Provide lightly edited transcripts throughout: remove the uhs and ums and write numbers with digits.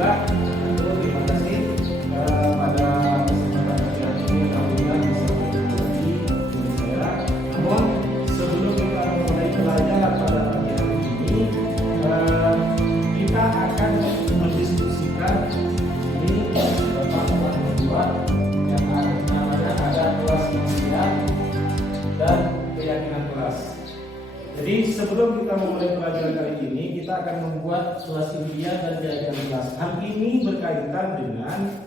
juga. Terima kasih pada kesempatan pelajaran ini alhamdulillah bisa mengikuti saya. Namun sebelum kita mulai belajar pada pagi hari ini, kita akan mendiskusikan ini Bapak membuat yang namanya ada kelas manusia dan keyakinan kelas. Jadi sebelum kita memulai pelajaran kali ini, kita akan membuat kelas ilmiah dan keyakinan kelas. Hal ini berkaitan dengan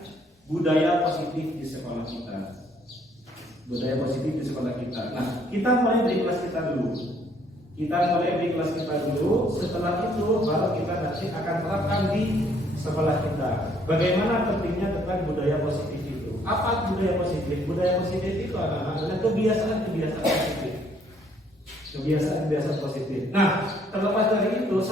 budaya positif di sekolah kita. Budaya positif di sekolah kita. Nah, kita mulai dari kelas kita dulu. Setelah itu baru kita nanti akan terapkan di sekolah kita. Bagaimana pentingnya tentang budaya positif itu? Apa budaya positif? Budaya positif itu adalah kebiasaan-kebiasaan positif. Kebiasaan-kebiasaan positif. Nah, terlepas dari itu,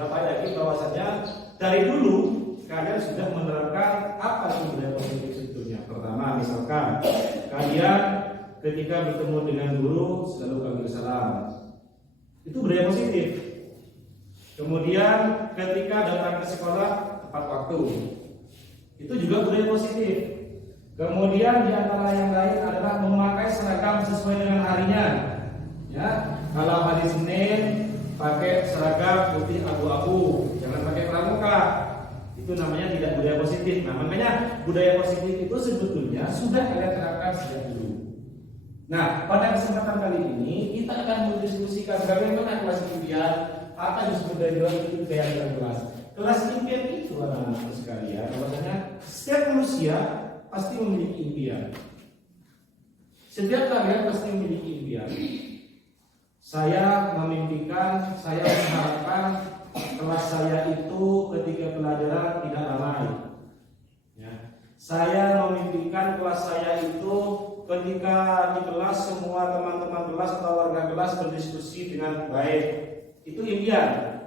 Bapak yakin bahwasanya dari dulu kalian sudah menerapkan apa itu budaya positif sebetulnya. Pertama, misalkan kalian ketika bertemu dengan guru selalu panggil salam. Itu budaya positif. Kemudian ketika datang ke sekolah tepat waktu. Itu juga budaya positif. Kemudian di antara yang lain adalah memakai seragam sesuai dengan harinya. Ya, kalau hari Senin pakai seragam putih abu-abu, jangan pakai pramuka. Itu namanya tidak budaya positif. Nah, makanya budaya positif itu sebetulnya sudah kalian terapkan sejak dulu. Nah, pada kesempatan kali ini kita akan mendiskusikan bagaimana kelas impian, apa yang disebut dari itu keyakinan kelas. Kelas impian itu anak-anak sekalian, bahwasanya setiap manusia pasti memiliki impian. Setiap kalian pasti memiliki impian. Saya mengharapkan kelas saya itu ketika pelajaran tidak ramai. Ya. Saya memimpikan kelas saya itu ketika di kelas semua teman-teman kelas atau warga kelas berdiskusi dengan baik. Itu impian,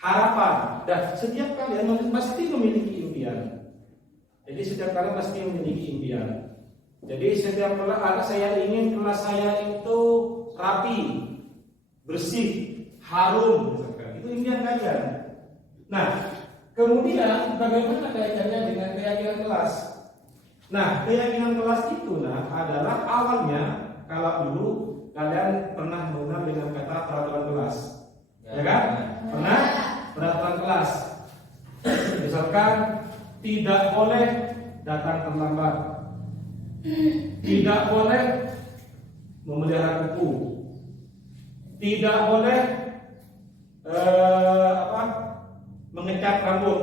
harapan. Dan setiap kalian pasti memiliki impian. Jadi setiap kalian pasti memiliki impian. Jadi setiap kelas saya ingin kelas saya itu rapi, bersih, harum, misalkan. Itu impian kalian. Nah, kemudian bagaimana kaitannya dengan keyakinan kelas? Nah, keyakinan kelas itu adalah awalnya kalau dulu kalian pernah mengenal dengan kata peraturan kelas, ya kan? Pernah peraturan kelas. Misalkan tidak boleh datang terlambat, tidak boleh memelihara kuku, tidak boleh mengecat rambut.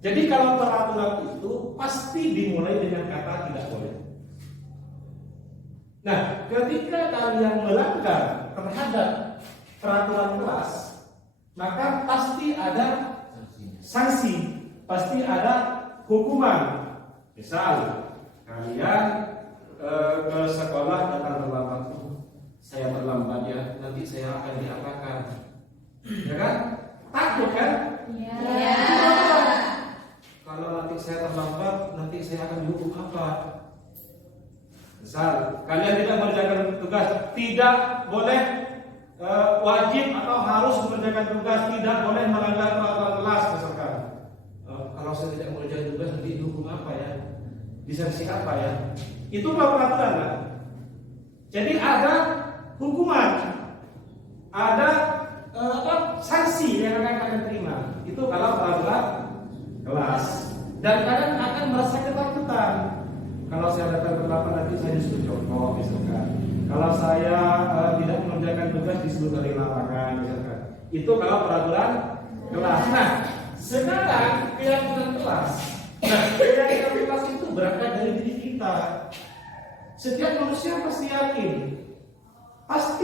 Jadi kalau peraturan itu pasti dimulai dengan kata tidak boleh. Nah, ketika kalian melanggar terhadap peraturan kelas, maka pasti ada sanksi, pasti ada hukuman. Misal kalian ke sekolah datang terlambat, saya terlambat ya, nanti saya akan diapakan, ya kan? Takut kan? Iya. Kalau nanti saya terlambat, nanti saya akan dihukum apa? Misal kalian tidak mengerjakan tugas, tidak boleh wajib atau harus mengerjakan tugas, tidak boleh melanggar peraturan kelas misalkan. Kalau saya tidak mengerjakan tugas nanti dihukum apa ya? Disanksi apa ya? Itu peraturan kan? Jadi ada hukuman, ada sanksi yang akan kalian terima. Itu kalau peraturan kelas. Dan kalian akan merasa ketakutan. Kalau saya datang terlambat nanti saya disuruh contoh misalkan. Kalau saya tidak mengerjakan tugas disuruh dari lapangan misalkan. Itu kalau peraturan kelas. Nah, sekarang keyakinan kelas. Nah, keyakinan kelas itu berangkat dari diri kita. Setiap manusia pasti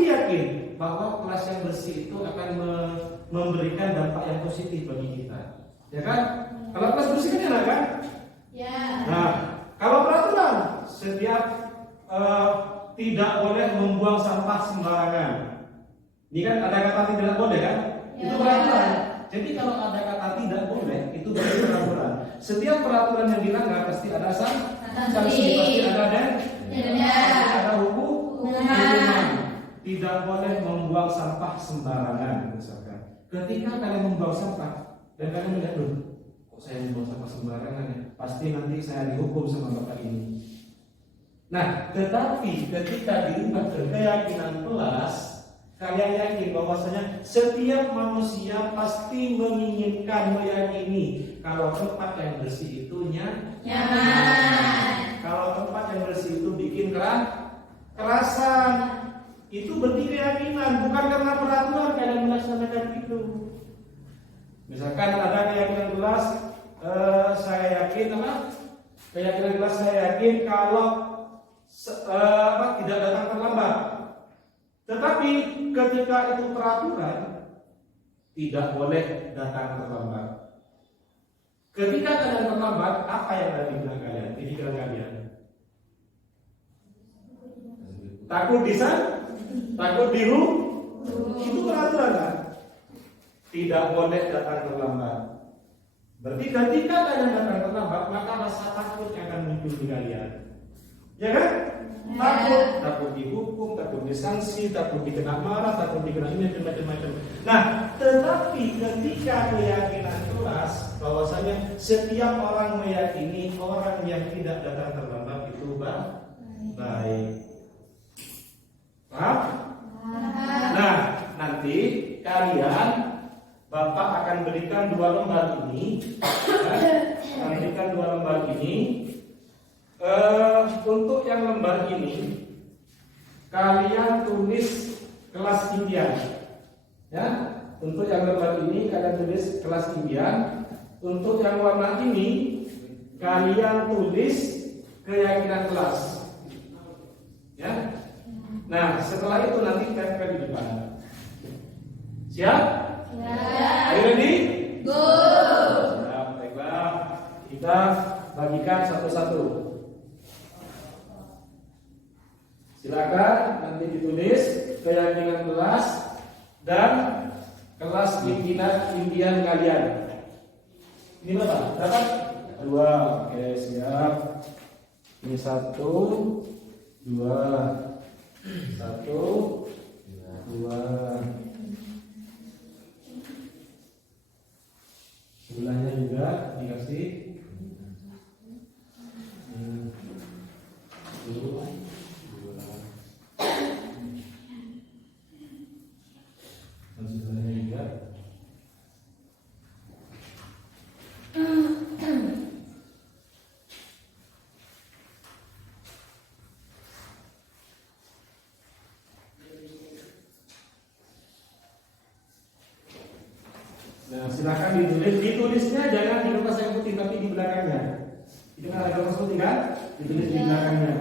yakin bahwa kelas yang bersih itu akan memberikan dampak yang positif bagi kita. Ya kan? Kalau kelas bersih kan enak kan? Ya. Nah, kalau peraturan setiap tidak boleh membuang sampah sembarangan. Ini kan ada kata tidak boleh kan? Ya. Itu peraturan. Jadi kalau ada kata tidak boleh itu berarti peraturan. Setiap peraturan yang dilanggar pasti ada sanksi, pasti ada ada hukuman. Tidak boleh membuang sampah sembarangan misalkan. Ketika kalian membuang sampah dan kalian melihat, loh, kok saya membuang sampah sembarangan ya? Pasti nanti saya dihukum sama bapak ini. Nah, tetapi ketika diubah ke keyakinan kelas, kalian yakin bahwasanya setiap manusia pasti menginginkan, meyakini kalau tempat yang bersih itu nyaman. Kalau tempat yang bersih itu bikin kerasan. Itu berarti keyakinan, bukan karena peraturan kalian melaksanakan itu. Misalkan ada keyakinan kelas, saya yakin apa? Keyakinan kelas saya yakin kalau tidak datang terlambat. Tetapi ketika itu peraturan, tidak boleh datang terlambat. Ketika kalian terlambat, apa yang ada di pikiran kalian? Di pikiran kalian? Takut takut itu peraturan kan? Tidak boleh datang terlambat. Berarti ketika kalian datang terlambat, maka rasa takut yang akan muncul di kalian. Ya kan? Takut dihukum, takut disanksi, takut dikena marah, takut dikena ini macam-macam. Nah, tetapi ketika keyakinan kelas bahwasanya setiap orang meyakini orang yang tidak datang terlambat itu baik. Paham? Nah, nanti kalian Bapak akan berikan 2 lembar ini, akan berikan 2 lembar ini. Untuk yang lembar ini kalian tulis kelas impian, ya. Untuk yang lembar ini kalian tulis kelas impian. Untuk yang warna ini kalian tulis keyakinan kelas, ya. Nah, setelah itu nanti tempel di depan. Siap? Are you ready? Go. Siap, baiklah. Kita bagikan satu-satu. Silakan nanti ditulis keyakinan kelas dan kelas impian kalian. Ini berapa? Dapat 2. Oke, siap. Ini 1, 2, 1, 2. Sebelahnya juga dikasih. 1, 2. Dan sebelahnya juga. Nah, silakan ditulisnya jangan di kertas yang putih tapi di belakangnya. Itu kan ada kertas putih kan? Ditulis di belakangnya.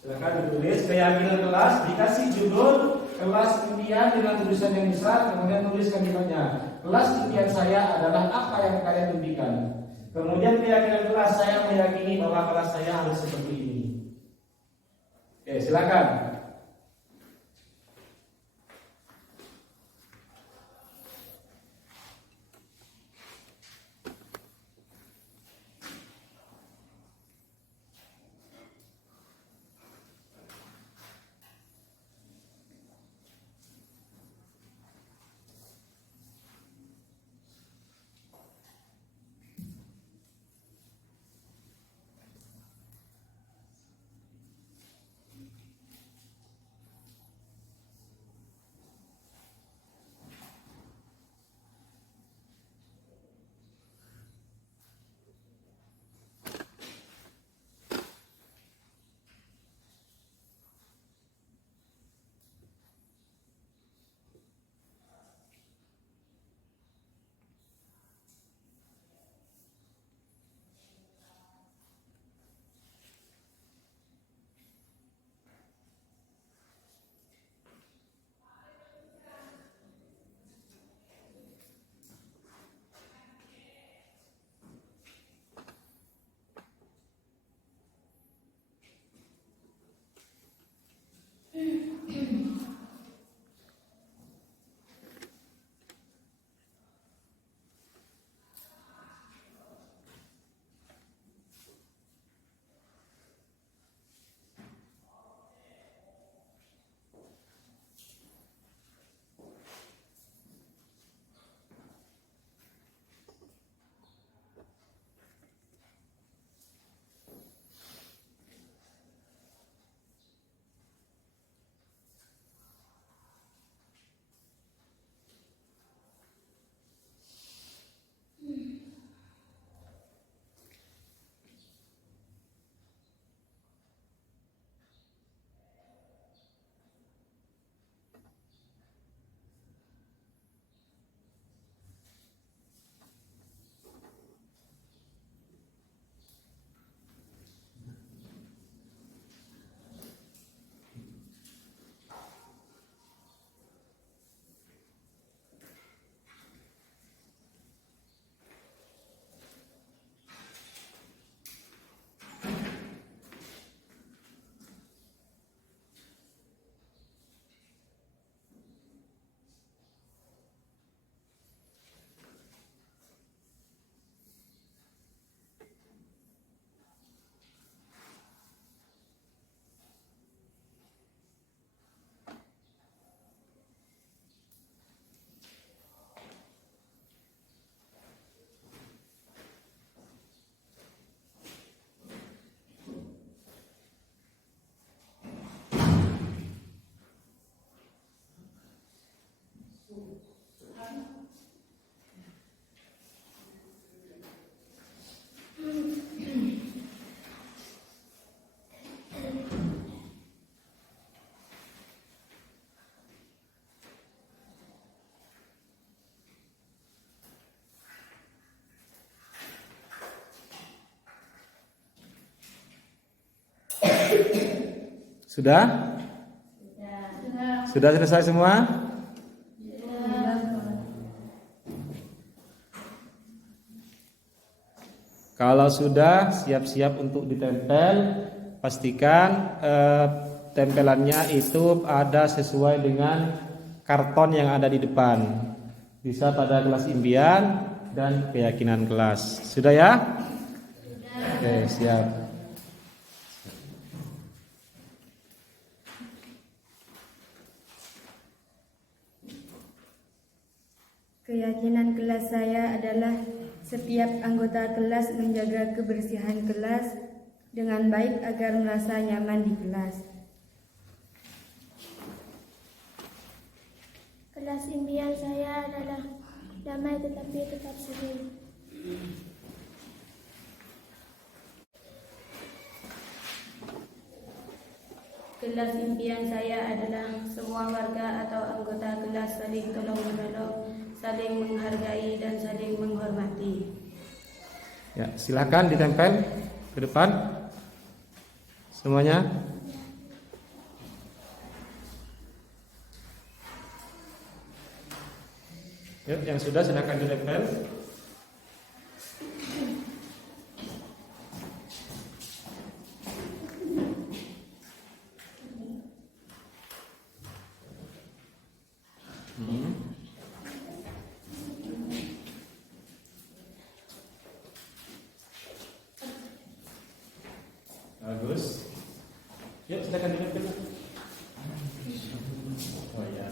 Silakan ditulis keyakinan kelas, dikasih judul kelas impian dengan tulisan yang besar, kemudian tulis kalimatnya. Kelas impian saya adalah apa yang kalian impikan. Kemudian keyakinan kelas, saya meyakini bahwa kelas saya harus seperti ini. Oke, silakan. Sudah? Sudah selesai semua? Kalau sudah siap-siap untuk ditempel, pastikan tempelannya itu ada sesuai dengan karton yang ada di depan. Bisa pada kelas impian dan keyakinan kelas. Sudah ya? Sudah. Oke, siap. Keyakinan kelas saya adalah setiap anggota kelas menjaga kebersihan kelas dengan baik agar merasa nyaman di kelas. Kelas impian saya adalah damai tetapi tetap seru. Kelas impian saya adalah semua warga atau anggota kelas saling tolong-menolong, saling menghargai dan saling menghormati. Ya, silakan ditempel ke depan. Semuanya. Yuk, yang sudah silakan ditempel. Bagus. Yuk, silakan ditempel. Oh ya.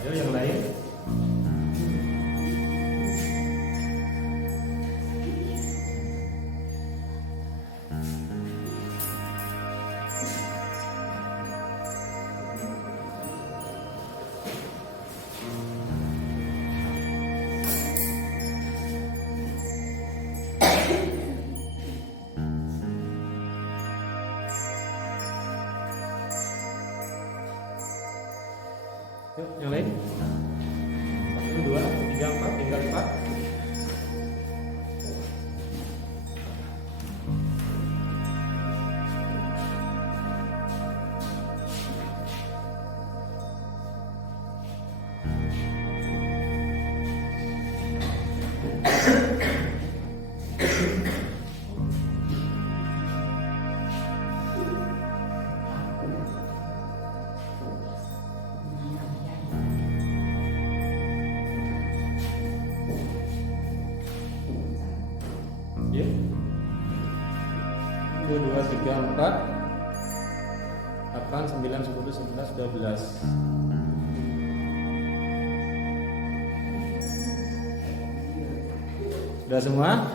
Ayo yang lain. Yuk, yang lain. 1, 2, 3, 4, tinggal 4. Ya. 1, 2, 3, 4, 8, 9, 10, 11, 12. Sudah semua?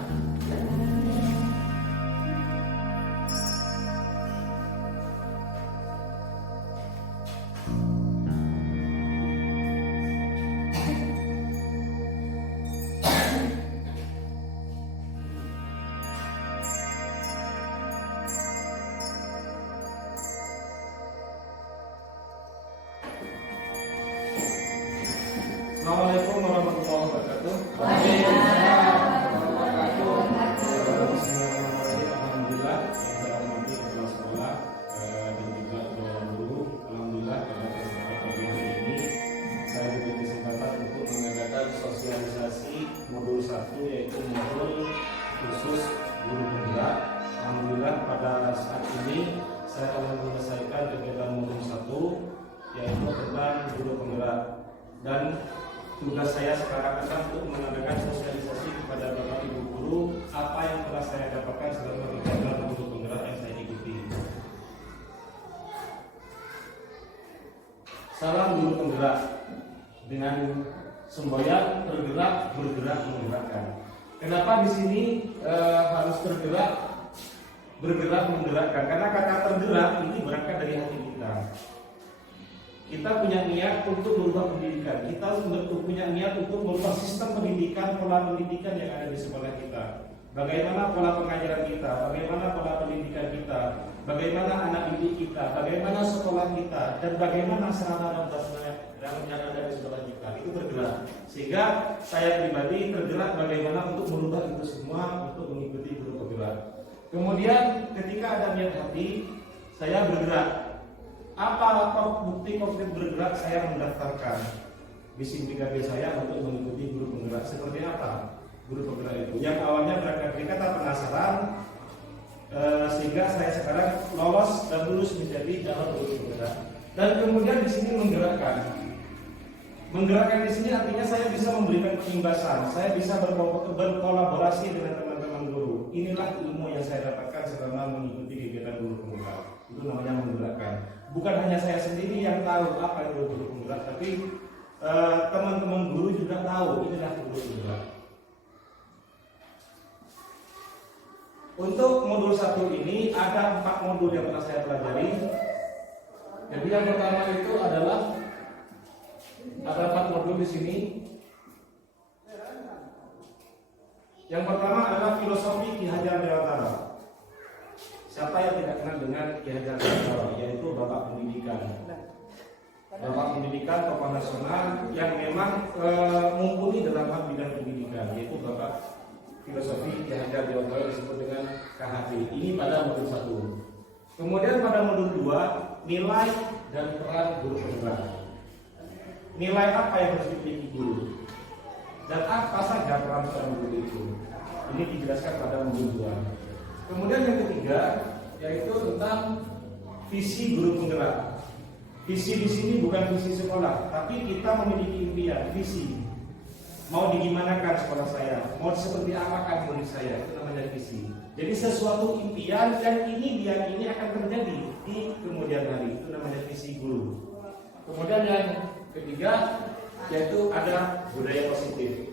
Assalamualaikum warahmatullahi wabarakatuh. Alhamdulillah, yang saya hormati kepala sekolah dan juga guru. Alhamdulillah pada kesempatan pagi hari ini saya diberi kesempatan untuk mengadakan sosialisasi modul 1 yaitu modul khusus guru penggerak. Alhamdulillah pada saat ini saya akan menyelesaikan kegiatan modul 1 yaitu tentang guru penggerak, dan tugas saya sekarang adalah untuk mengadakan sosialisasi kepada Bapak Ibu guru apa yang telah saya dapatkan selama kegiatan guru penggerak yang saya ikuti. Salam guru penggerak dengan semboyan bergerak, bergerak, menggerakkan. Kenapa di sini harus bergerak, bergerak, menggerakkan? Karena kata tergerak ini berangkat dari hati kita. Kita punya niat untuk merubah pendidikan. Kita punya niat untuk merubah sistem pendidikan, pola pendidikan yang ada di sekolah kita. Bagaimana pola pengajaran kita, bagaimana pola pendidikan kita, bagaimana anak didik kita, bagaimana sekolah kita, dan bagaimana sarana dan yang ada di sekolah kita. Itu bergerak. Sehingga saya pribadi tergerak bagaimana untuk merubah itu semua untuk mengikuti guru penggerak. Kemudian ketika ada niat hati, saya bergerak. Apa bukti konkret bergerak? Saya mendaftarkan visi PKB saya untuk mengikuti guru penggerak. Seperti apa guru penggerak itu? Yang awalnya berangkat kata penasaran, sehingga saya sekarang lolos dan lulus menjadi calon guru penggerak. Dan kemudian di sini menggerakkan. Menggerakkan di sini artinya saya bisa memberikan penyimbasan, saya bisa berkolaborasi dengan teman-teman guru. Inilah ilmu yang saya dapatkan selama mengikuti kegiatan guru penggerak. Itu namanya menggerakkan. Bukan hanya saya sendiri yang tahu apa itu guru penggerak, tapi teman-teman guru juga tahu inilah guru penggerak. Untuk modul 1 ini ada 4 modul yang pernah saya pelajari. Jadi yang pertama itu adalah ada 4 modul di sini. Yang pertama adalah filosofi Ki Hajar Dewantara. Siapa yang tidak kenal dengan Ki Hajar Dewantara, yaitu Bapak Pendidikan. Bapak Pendidikan tokoh nasional yang memang mumpuni dalam hal bidang pendidikan, yaitu Bapak Filosofi Ki Hajar Dewantara disebut dengan KHD. Ini pada modul 1. Kemudian pada modul 2, nilai dan peran guru penggerak. Nilai apa yang harus dimiliki guru? Dan apa saja peran guru itu? Ini dijelaskan pada modul 2. Kemudian yang ketiga yaitu tentang visi guru penggerak. Visi di sini bukan visi sekolah, tapi kita memiliki impian, visi. Mau digimanakan sekolah saya? Mau seperti apakah murid saya? Itu namanya visi. Jadi sesuatu impian yang ini diyakini akan terjadi di kemudian hari. Itu namanya visi guru. Kemudian yang ketiga yaitu ada budaya positif.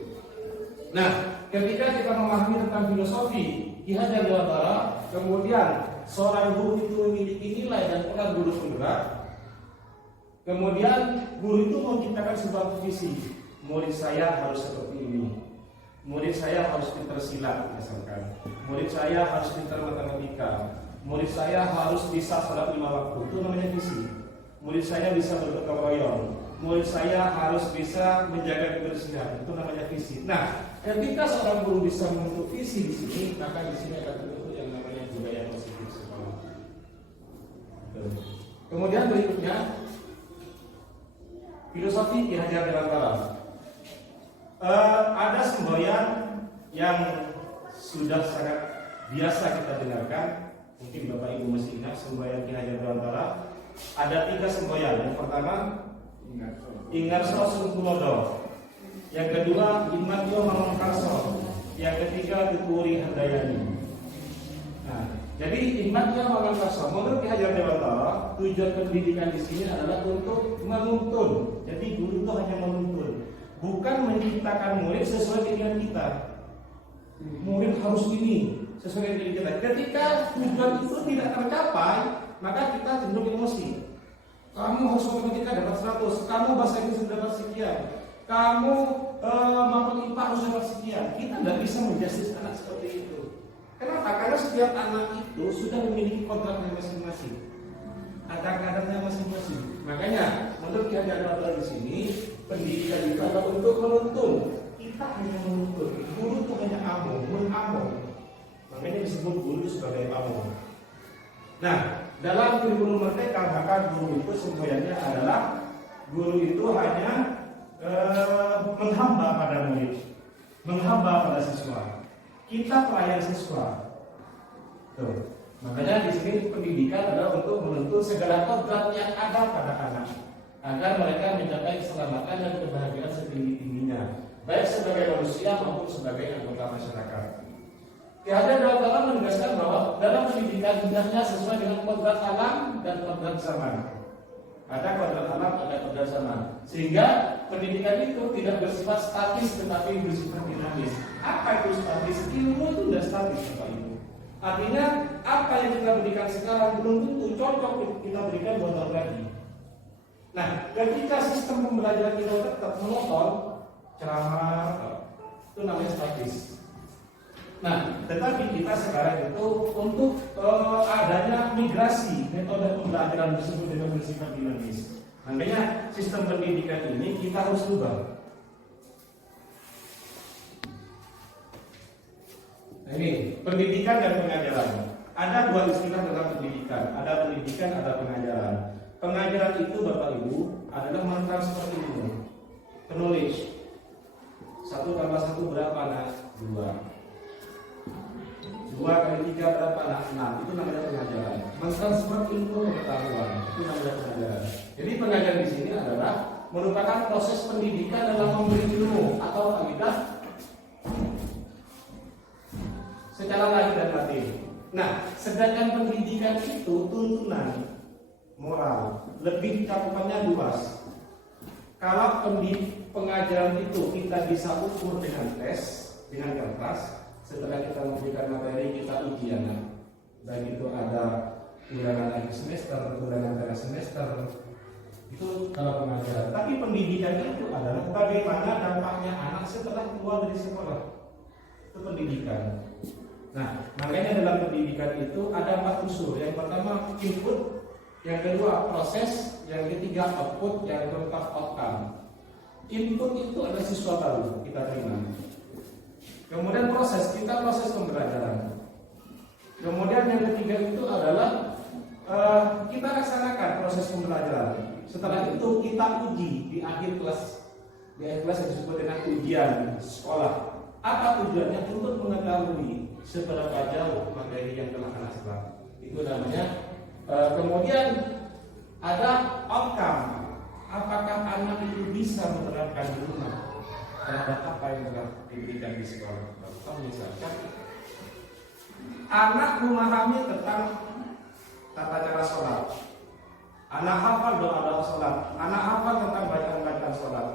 Nah, ketika kita memahami tentang filosofi Ki Hajar Dewantara, kemudian seorang guru itu memiliki nilai dan peran guru penggerak. Kemudian guru itu menciptakan sebuah visi. Murid saya harus seperti ini. Murid saya harus pintar silat misalkan. Murid saya harus pintar matematika. Murid saya harus bisa sholat 5 waktu. Itu namanya visi. Murid saya bisa bergotong royong. Murid saya harus bisa menjaga kebersihan. Itu namanya visi. Nah, ketika seorang guru bisa membentuk visi di sini, maka di sini akan terbentuk yang namanya budaya positif sekolah. Kemudian berikutnya filosofi Ki Hajar Dewantara. Ada semboyan yang sudah sangat biasa kita dengarkan. Mungkin Bapak Ibu masih ingat semboyan Ki Hajar Dewantara. Ada 3 semboyan. Yang pertama, Ingarso Sungkulodo. Yang kedua, Imatyo Mamangkarso. Yang ketiga, Tuturi Handayani. Nah, jadi Imatyo Mamangkarso menurut Ki Hajar Dewantara, tujuan pendidikan di sini adalah untuk menuntun. Jadi guru itu hanya menuntun, bukan menciptakan murid sesuai dengan kita. Murid harus ini sesuai dengan kita. Ketika tujuan itu tidak tercapai, maka kita cenderung emosi. Kamu harus matematika dapat 100, kamu bahasa Inggris dapat sekian, kamu mampu IPA harus dapat sekian. Kita tidak bisa menjustis anak seperti itu. Kenapa? Karena setiap anak itu sudah memiliki kontraknya masing-masing, ada kadarnya masing-masing. Makanya menurut Ki Hajar Dewantara di sini, pendidikan itu adalah untuk menuntun. Kita hanya menuntun. Guru itu hanya mengamong. Makanya disebut guru sebagai among. Nah, dalam kurikulum merdeka, maka guru itu semboyannya adalah guru itu hanya menghamba pada murid, menghamba pada siswa. Kita pelayan siswa. Tuh. Makanya di sini pendidikan adalah untuk menuntun segala kodrat yang ada pada anak, agar mereka mencapai keselamatan dan kebahagiaan setinggi-tingginya, baik sebagai manusia maupun sebagai anggota masyarakat. Ki Hajar Dewantara menegaskan bahwa dalam pendidikan hendaknya sesuai dengan kodrat alam dan kodrat zaman. Ada kodrat alam, ada kodrat zaman. Sehingga pendidikan itu tidak bersifat statis tetapi bersifat dinamis. Apa itu statis? Ilmu itu tidak statis, Bapak Ibu. Artinya apa yang kita berikan sekarang belum tentu cocok kita berikan 2 tahun lagi. Nah, ketika sistem pembelajaran kita tetap monoton, ceramah, itu namanya statis. Nah, tetapi kita sekarang itu untuk adanya migrasi metode pembelajaran tersebut dengan bersifat dinamis. Makanya sistem pendidikan ini kita harus ubah. Nah, ini pendidikan dan pengajaran. Ada dua istilah dalam pendidikan. Ada pendidikan, ada pengajaran. Pengajaran itu Bapak Ibu adalah mentransfer ilmu, knowledge. 1 tambah 1 berapa nak? 2. 2 kali 3 berapa nak? 6. Itu namanya pengajaran. Mentransfer ilmu pengetahuan. Itu namanya pengajaran. Jadi pengajaran di sini adalah merupakan proses pendidikan dalam memberi ilmu atau akidah secara lahir dan batin. Nah, sedangkan pendidikan itu tuntunan moral, lebih cakupannya luas. Kalau pengajaran itu kita bisa ukur dengan tes, dengan kertas, setelah kita memberikan materi kita ujian. Baik itu ada ulangan akhir semester, ulangan tengah semester, itu kalau pengajaran. Tapi pendidikan itu adalah bagaimana dampaknya anak setelah keluar dari sekolah. Itu pendidikan. Nah, makanya dalam pendidikan itu ada 4 unsur. Yang pertama input, yang kedua proses, yang ketiga output, yang keempat outcome. Input itu adalah siswa baru kita terima. Kemudian proses, kita proses pembelajaran. Kemudian yang ketiga itu adalah kita laksanakan proses pembelajaran. Setelah itu kita uji di akhir kelas. Di akhir kelas yang disebut dengan ujian sekolah. Apa tujuannya? Untuk mengetahui seberapa jauh materi yang telah anak serap. Itu namanya. Kemudian ada outcome. Apakah anak itu bisa menerapkan di rumah terhadap apa yang telah diberikan di sekolah? Contoh misalkan anak memahami tentang tata cara sholat, anak hafal doa-doa sholat, anak hafal tentang bacaan-bacaan sholat,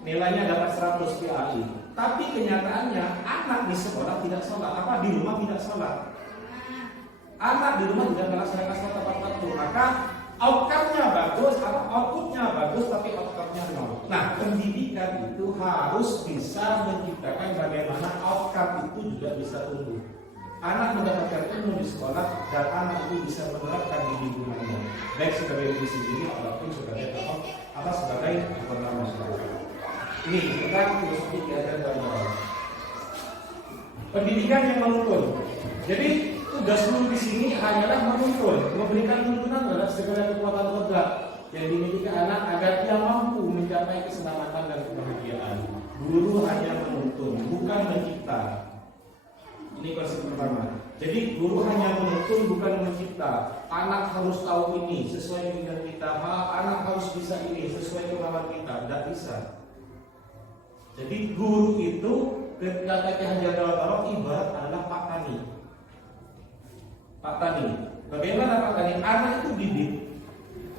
nilainya dapat 100 PAI. Tapi kenyataannya anak di sekolah tidak sholat, di rumah tidak sholat. Anak di rumah tidak melaksanakan sholat tepat waktu, maka outcome-nya bagus, output-nya bagus, tapi outcome-nya nol. Nah, pendidikan itu harus bisa menciptakan bagaimana outcome itu juga bisa tumbuh. Anak mendapatkan ilmu di sekolah dan anak itu bisa menerapkan di lingkungannya, baik sebagai diri sendiri ataupun sebagai tokoh atau sebagai anggota masyarakat. Ini tentang filosofi keadaan dan moral. Pendidikan yang menuntun. Jadi tugas guru di sini hanyalah menuntun, memberikan tuntunan terhadap segala kekuatan kodrat yang dimiliki anak agar dia mampu mencapai keselamatan dan kebahagiaan. Guru hanya menuntun, bukan mencipta. Ini konsep pertama. Jadi guru hanya menuntun, bukan mencipta. Anak harus tahu ini sesuai dengan kita. Anak harus bisa ini sesuai kemampuan kita. Tidak bisa. Jadi guru itu ketika Hajar Dawat ibarat adalah Pak Tani. Pak Tani. Bagaimana Pak Tani? Anak itu bibit.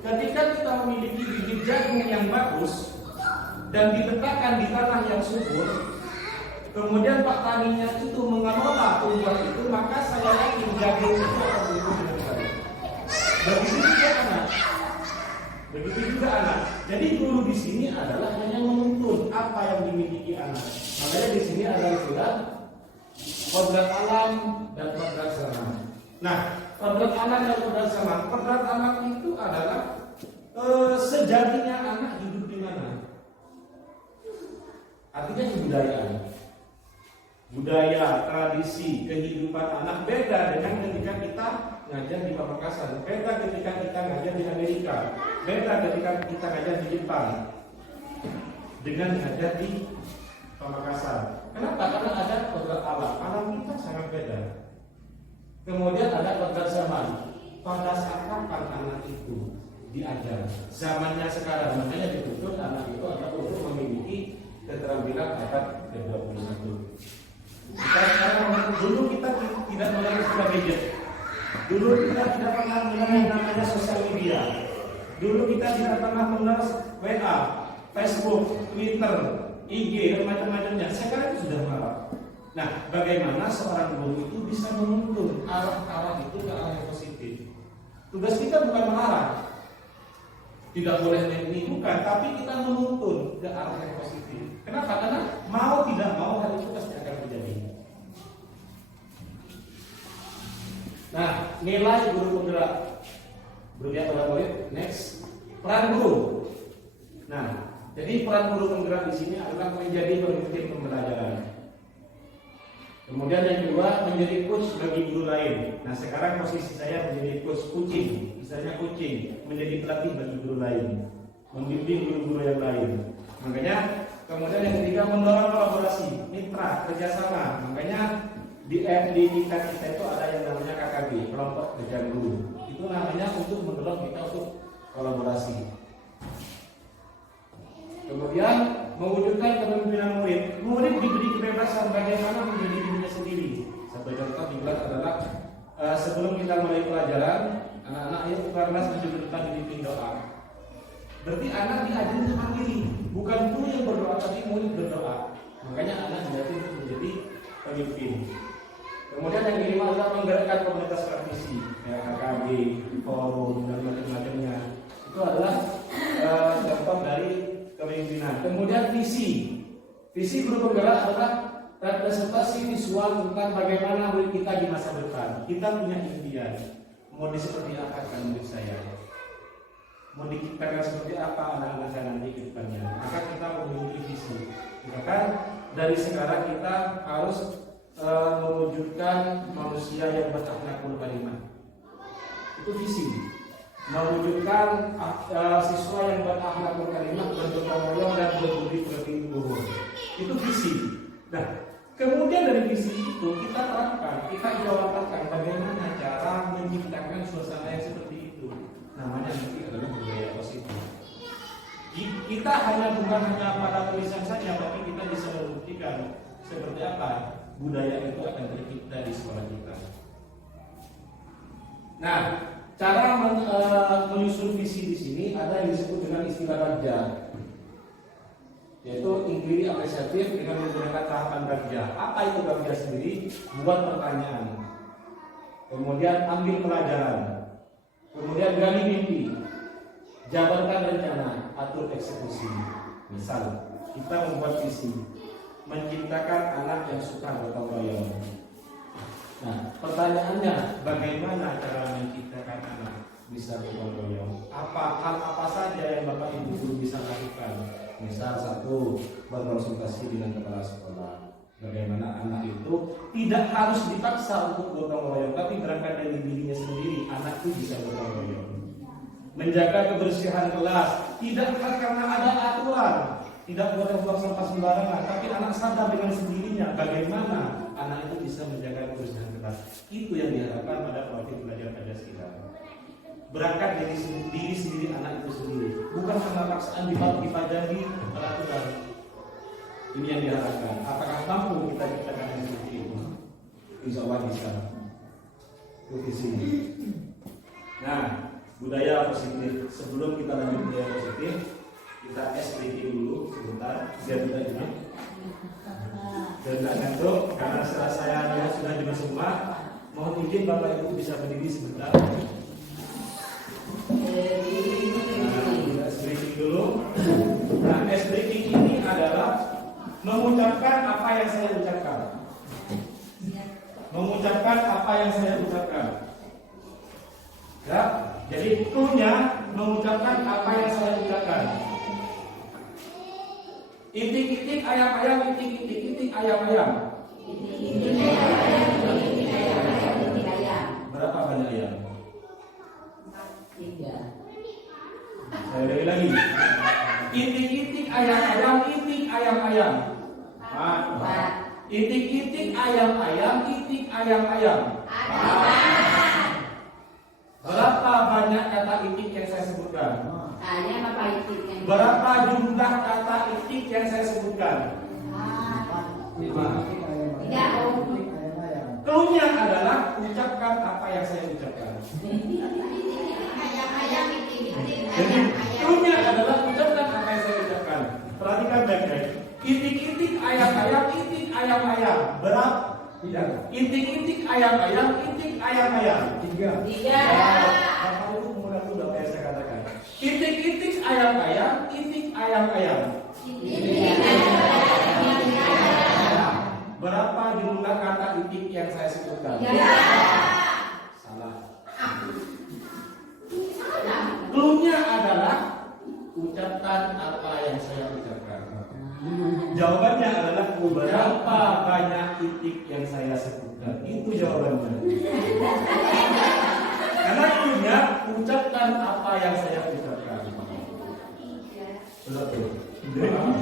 Ketika kita memiliki bibit jagung yang bagus dan diletakkan di tanah yang subur, kemudian Pak Taninya itu mengelola tumbuhan itu, maka saya yakin jagung itu akan tumbuh dengan baik. Begitu juga anak. Begitu juga anak. Jadi guru di sini adalah hanya menuntun apa yang dimiliki anak. Makanya di sini ada istilah kodrat alam dan kodrat zaman. Nah, kodrat alam dan kodrat zaman. Kodrat alam itu adalah sejatinya anak hidup di mana. Artinya kebudayaan. Budaya, tradisi, kehidupan anak beda dengan ketika kita ngajar di Pamekasan, beda ketika kita ngajar di Amerika, beda ketika kita ngajar di Jepang dengan ngajar di Pamekasan. Kenapa? Karena ada kodrat alam kita sangat beda. Kemudian ada kodrat zaman. Pada saat kapan anak itu diajar? Zamannya sekarang, makanya dituntut anak itu untuk memiliki keterampilan abad ke-21. Dulu kita tidak mengenal istilah gadget. Dulu kita tidak pernah mengenal yang namanya sosial media. Dulu kita tidak pernah mengenal WA, Facebook, Twitter, IG dan macam-macamnya. Sekarang itu sudah marak. Nah, bagaimana seorang guru itu bisa menuntun arah-arah itu ke arah yang positif? Tugas kita bukan melarang. tidak boleh ini, bukan, tapi kita menuntun ke arah yang positif. Kenapa? Karena mau tidak mau hal itu pasti akan terjadi. Nah, nilai guru penggerak. Berikutnya pada murid, next, peran guru. Nah, jadi peran guru penggerak di sini adalah menjadi pemimpin pembelajaran. Kemudian yang kedua, menjadi coach bagi guru lain. Nah, sekarang posisi saya menjadi coach kucing, misalnya kucing, menjadi pelatih bagi guru lain, membimbing guru-guru yang lain. Makanya, kemudian yang ketiga, mendorong kolaborasi, mitra, kerjasama. Makanya di tingkat kita itu ada yang namanya KKB, kelompok kerja guru. Itu namanya untuk mendorong kita untuk kolaborasi. Kemudian mewujudkan kepemimpinan murid. Murid diberi kebebasan bagaimana menjadi dirinya sendiri. Satu contoh di kelas adalah sebelum kita mulai pelajaran, anak-anak ayo ke kelas maju ke depan dipimpin doa. Berarti anak diajar untuk mandiri, bukan guru yang berdoa tapi murid berdoa. Makanya anak dilatih untuk menjadi pemimpin. Kemudian yang kelima adalah menggerakkan komunitas praktisi, ya, KKB, forum dan macam-macamnya. Itu adalah contoh dari kepemimpinan. Kemudian visi guru penggerak adalah representasi visual tentang bagaimana murid kita di masa depan. Kita punya impian, mau seperti apa kan murid saya, mau diciptakan seperti apa anak-anak saya nanti ke depannya. Maka kita memiliki visi. Maka dari sekarang kita harus mewujudkan manusia yang berakhlakul karimah. Itu visi. Mewujudkan siswa yang berakhlakul karimah, bergotong royong dan berbudi pekerti luhur. Itu visi. Nah, kemudian dari visi itu kita terapkan, kita ibaratkan bagaimana cara menciptakan suasana yang seperti itu. Namanya nanti adalah budaya positif. Kita bukan hanya pada tulisan saja, tapi kita bisa membuktikan seperti apa budaya itu akan tercipta di sekolah kita. Nah, cara menyusun visi di sini ada yang disebut dengan istilah raja, yaitu inquiry apresiatif dengan menggunakan tahapan raja. Apa itu raja sendiri? Buat pertanyaan, kemudian ambil pelajaran, kemudian gali mimpi, jabarkan rencana, atur eksekusi. Misal, kita membuat visi, menciptakan anak yang suka gotong royong. Nah, pertanyaannya, bagaimana cara menciptakan anak bisa gotong royong? Hal apa saja yang Bapak Ibu guru bisa lakukan? Misal satu, berkonsultasi dengan kepala sekolah. Bagaimana anak itu tidak harus dipaksa untuk gotong royong, tapi berangkat dari dirinya sendiri, anak itu bisa gotong royong. Menjaga kebersihan kelas, tidak karena ada aturan, tidak boleh buang sampah sembarangan, tapi anak sadar dengan sendirinya bagaimana anak itu bisa menjaga kebersihan kelas. Itu yang diharapkan pada profil belajar Pancasila. Berangkat dari diri sendiri anak itu sendiri, bukan karena paksaan dipajari peraturan. Ini yang diharapkan. Apakah mampu kita ciptakan seperti itu? Insya Allah bisa. Itu sini. Nah, budaya positif. Sebelum kita lanjut budaya positif, kita SPT dulu sebentar biar kita ingat. Dan tidak ngantuk karena setelah saya sudah juga semua. Mohon izin Bapak Ibu bisa berdiri sebentar. Nah, SPT dulu. Nah, SPT ini adalah mengucapkan apa yang saya ucapkan. Mengucapkan apa yang saya ucapkan. Ya, jadi clue-nya mengucapkan apa yang saya ucapkan. Itik-itik ayam-ayam, itik-itik ayam-ayam. Berapa banyak ayam? 3. Saya ulangi lagi. Itik-itik ayam-ayam, itik ayam-ayam. 4. Itik-itik ayam-ayam, itik ayam-ayam. Berapa banyak kata itik yang saya sebutkan? Hanya apa itik yang Berapa jumlah kata itik yang saya sebutkan? 5. 3. Clue-nya adalah ucapkan apa yang saya ucapkan. Jadi clue-nya adalah ucapkan apa yang saya ucapkan. Perhatikan baik-baik. Itik-itik ayam-ayam, itik ayam-ayam. Berapa? Tidak. Itik-itik ayam-ayam, itik ayam-ayam. 3. Tiga. Bapak Ibu mudah-mudahan apa yang saya katakan. Itik-itik ayam-ayam, itik ayam-ayam. Berapa jumlah kata itik yang saya sebutkan? Salah. Cluenya adalah ucapkan apa yang saya ucapkan. Jawabannya adalah berapa banyak itik yang saya sebutkan. Itu jawabannya. Karena cluenya ucapkan apa yang saya ucapkan. Betul.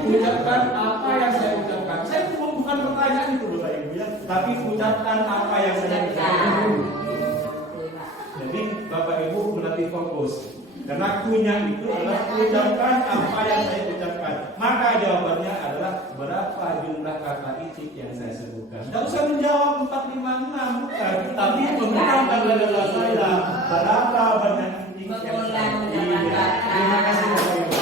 Ucapkan apa yang saya ucapkan. Saya bukan pertanyaan itu Bapak Ibu ya, tapi ucapkan apa yang saya ucapkan. Jadi Bapak Ibu lebih fokus. Karena kunya itu adalah ucapkan apa yang saya ucapkan. Maka jawabannya adalah berapa jumlah kata itik yang saya sebutkan. Tidak usah menjawab 4, 5, 6 bukan. Tapi menggunakan dada saya. Berapa banyak itik yang saya sebutkan. Terima kasih Bapak Ibu.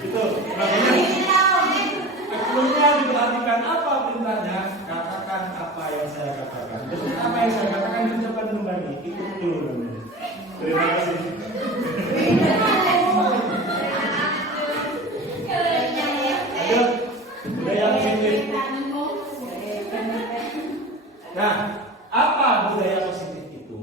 Itu makanya akunya diperhatikan apa perintahnya. Katakan apa yang saya katakan. Dan apa yang saya katakan diucapkan kembali. Itu dulu. Terima kasih. Ayo, budaya positif. Nah, apa budaya positif itu?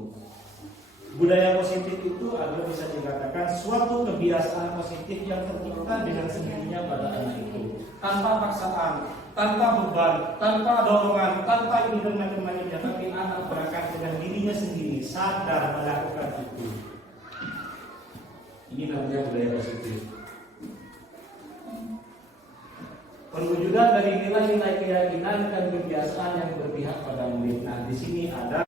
Budaya positif itu adalah bisa dikatakan suatu kebiasaan positif yang tercipta dengan sendirinya pada anak itu, tanpa paksaan, tanpa beban, tanpa dorongan, tanpa ini dan macam-macamnya, tapi anak berangkat dengan dirinya sendiri, sadar melakukan itu. Ini namanya budaya positif. Perwujudan dari nilai-nilai keyakinan dan kebiasaan yang berpihak pada murid. Nah, di sini ada